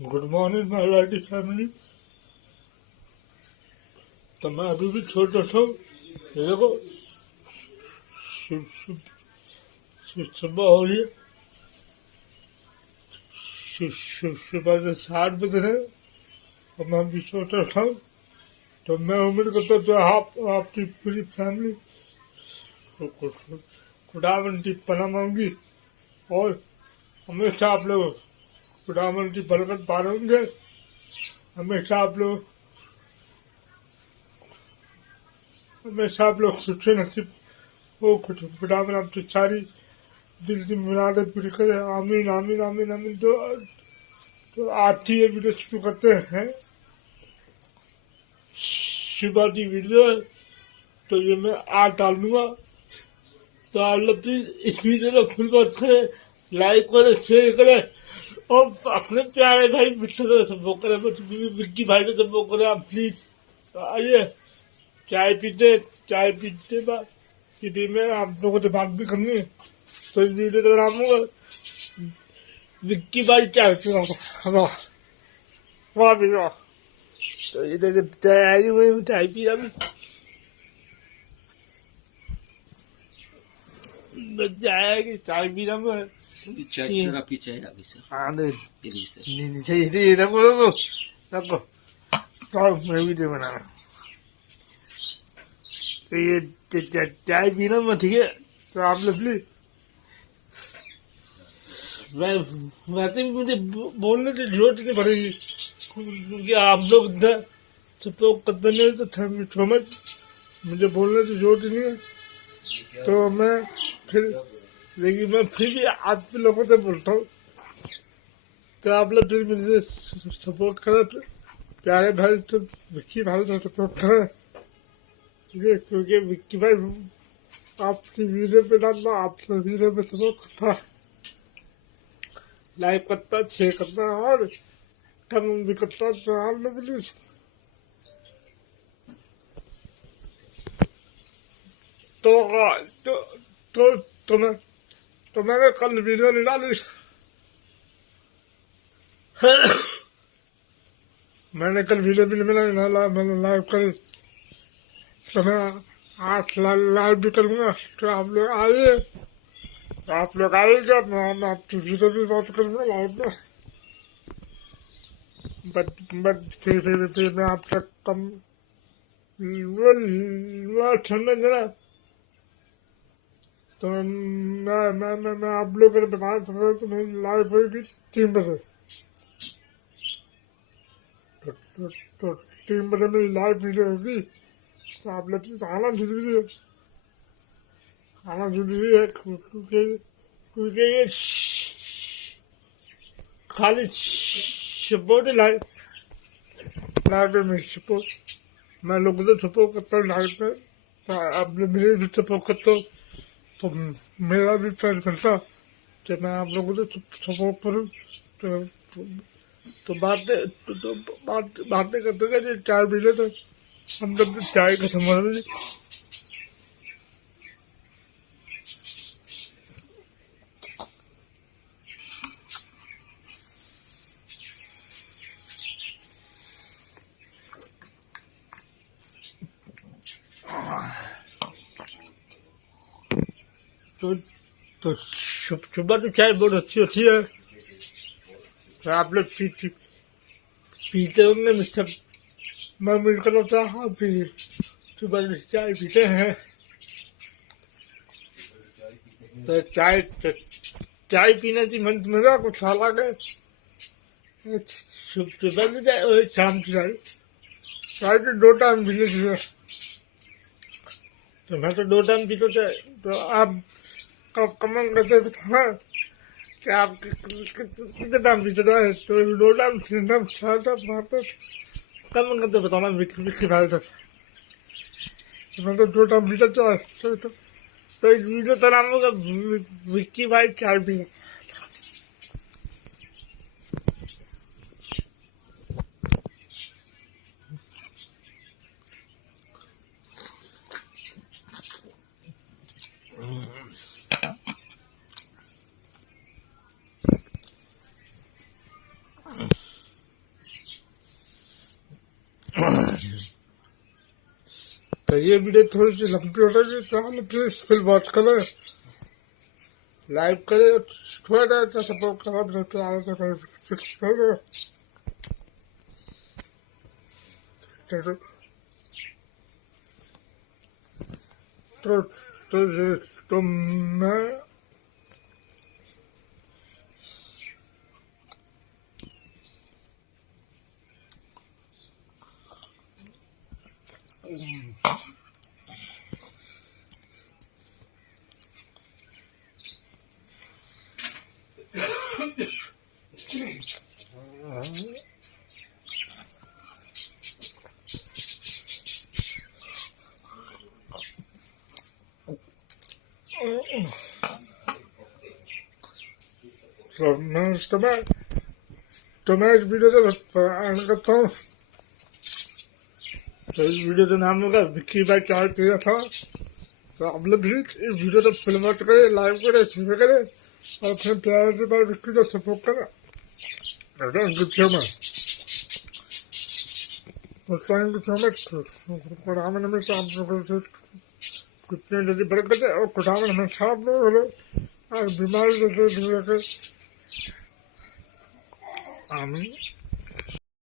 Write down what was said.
Good morning my लाइटी family. तो मैं अभी भी छोटा था। ये देखो सुबह हो रही है। सुबह के 7 बज रहे हैं और मैं अभी छोटा था। तो मैं उम्मीद करता हूँ आपकी पूरी फैमिली खुदावंती पनाम होंगी और हमेशा आप लोग खुदावंती बरकत पा रहे होंगे। हमेशा आप लोग खुशी नसीब हो। खुदावन आपकी सारी दिल की मुरादें पूरी करे। आमीन आमीन आमीन आमीन। तो आज की ये वीडियो शुरू करते हैं। सुबह की वीडियो है तो ये मैं आज डाल दूंगा। तो आप लोग प्लीज इस वीडियो को फुल वॉच करें, लाइक करें, शेयर करें और अपने प्यारे भाई मित्र को सपोर्ट करें। विक्की भाई को सपोर्ट करें आप प्लीज। तो आइए चाय पीते बाद क्योंकि मैं आप लोगों से बात भी करनी है। तो इस वीडियो का नाम होगा विक्की भाई चाय पी रहा। तो ये देखो चाय आई हुई, मैं चाय पी रहा हूँ। चाय पी रहा हूँ। पीछे हाँ नहीं रखो मैं वीडियो बना रहा हूँ। तो ये चाय पीना मैं, ठीक है। तो आप लोग प्लीज वैसे भी मुझे बोलने की जरूरत नहीं पड़ेगी क्योंकि आप लोग सपोर्ट करते नहीं तो समझ मुझे बोलने की जरूरत नहीं है। तो मैं फिर भी आप लोगों से बोलता हूँ। तो आप लोग फिर मुझे सपोर्ट करें, प्यारे भाई तो विक्की भाई से सपोर्ट करें, ठीक है। क्योंकि विक्की भाई आपकी वीडियो पे डालना, आपके वीडियो पे सपोर्ट करता, लाइक करता, शेयर करता और कमेंट भी करता। तो आप लोग प्लीज तो तो तो तो मैं तो मैंने कल वीडियो नहीं डाली। मैंने कल वीडियो भी नहीं डाला, मैंने लाइव करी। तो मैं आज लाइव भी करूँगा। तो आप लोग आइए, मैं आपकी वीडियो भी बात करूँगा लाइव में। बट फिर मैं आप तक कम ठंडा जरा। तो मैं आप लोगों को बताना चाह रहा हूँ। तो मेरी लाइव होगी 3 बजे। तो 3 बजे मेरी लाइव वीडियो होगी। तो आप लोग आना जरूरी है, क्योंकि ये खाली सपोर्ट लाइव में सपोर्ट मैं लोगों से सपोर्ट करता हूँ लाइव में। तो आप लोग मेरे भी सपोर्ट करते हो तो मेरा भी फैन बनता कि मैं आप लोगों से सपोर्ट करूँ। तो बातें करते करते चाय पी लेते हम जब चाय खत्म हो रही। तो सुबह की चाय बहुत अच्छी होती है। तो आप लोग पीते होंगे मिस्टर, मैं मिलकर हाँ पी सुबह की चाय पीते हैं। तो चाय पीने की मेरा कुछ अलग है। सुबह की चाय और शाम की चाय के 2 टाइम पीने चाहिए। तो मैं तो 2 टाइम पीता चाय। तो आप कमेंट करके बताना कि आप कितने टाइम पीते जाए। तो 2 time 3 time 4 time 5 time comment करके बताना विक्की भाई तक। मैं तो 2 टाइम पीता चाय। तो इस वीडियो का नाम होगा विक्की भाई चाय पीना। तो ये वीडियो थोड़ी सी लंबी हो रही है, तो आप प्लीज फिर वॉच करें, लाइक करें, थोड़ा सा सपोर्ट करा मेरे प्यार से फिक्स करो। तो तो मैं तो मैं इस वीडियो से एंड करता हूँ। तो इस वीडियो का नाम होगा विक्की भाई चाय पिया था। तो आप लोग भी इस वीडियो को फिल्म करें, लाइव करें, शेयर करें और अपने प्यार से भाई विक्की को सपोर्ट करें। Thank you so much. Thank you so much. खुदावन हमेशा आप लोगों से कितने जल्दी बरकत है और खुदावन हमेशा आप लोगों को और बीमारी से दूर रखे। आमीन।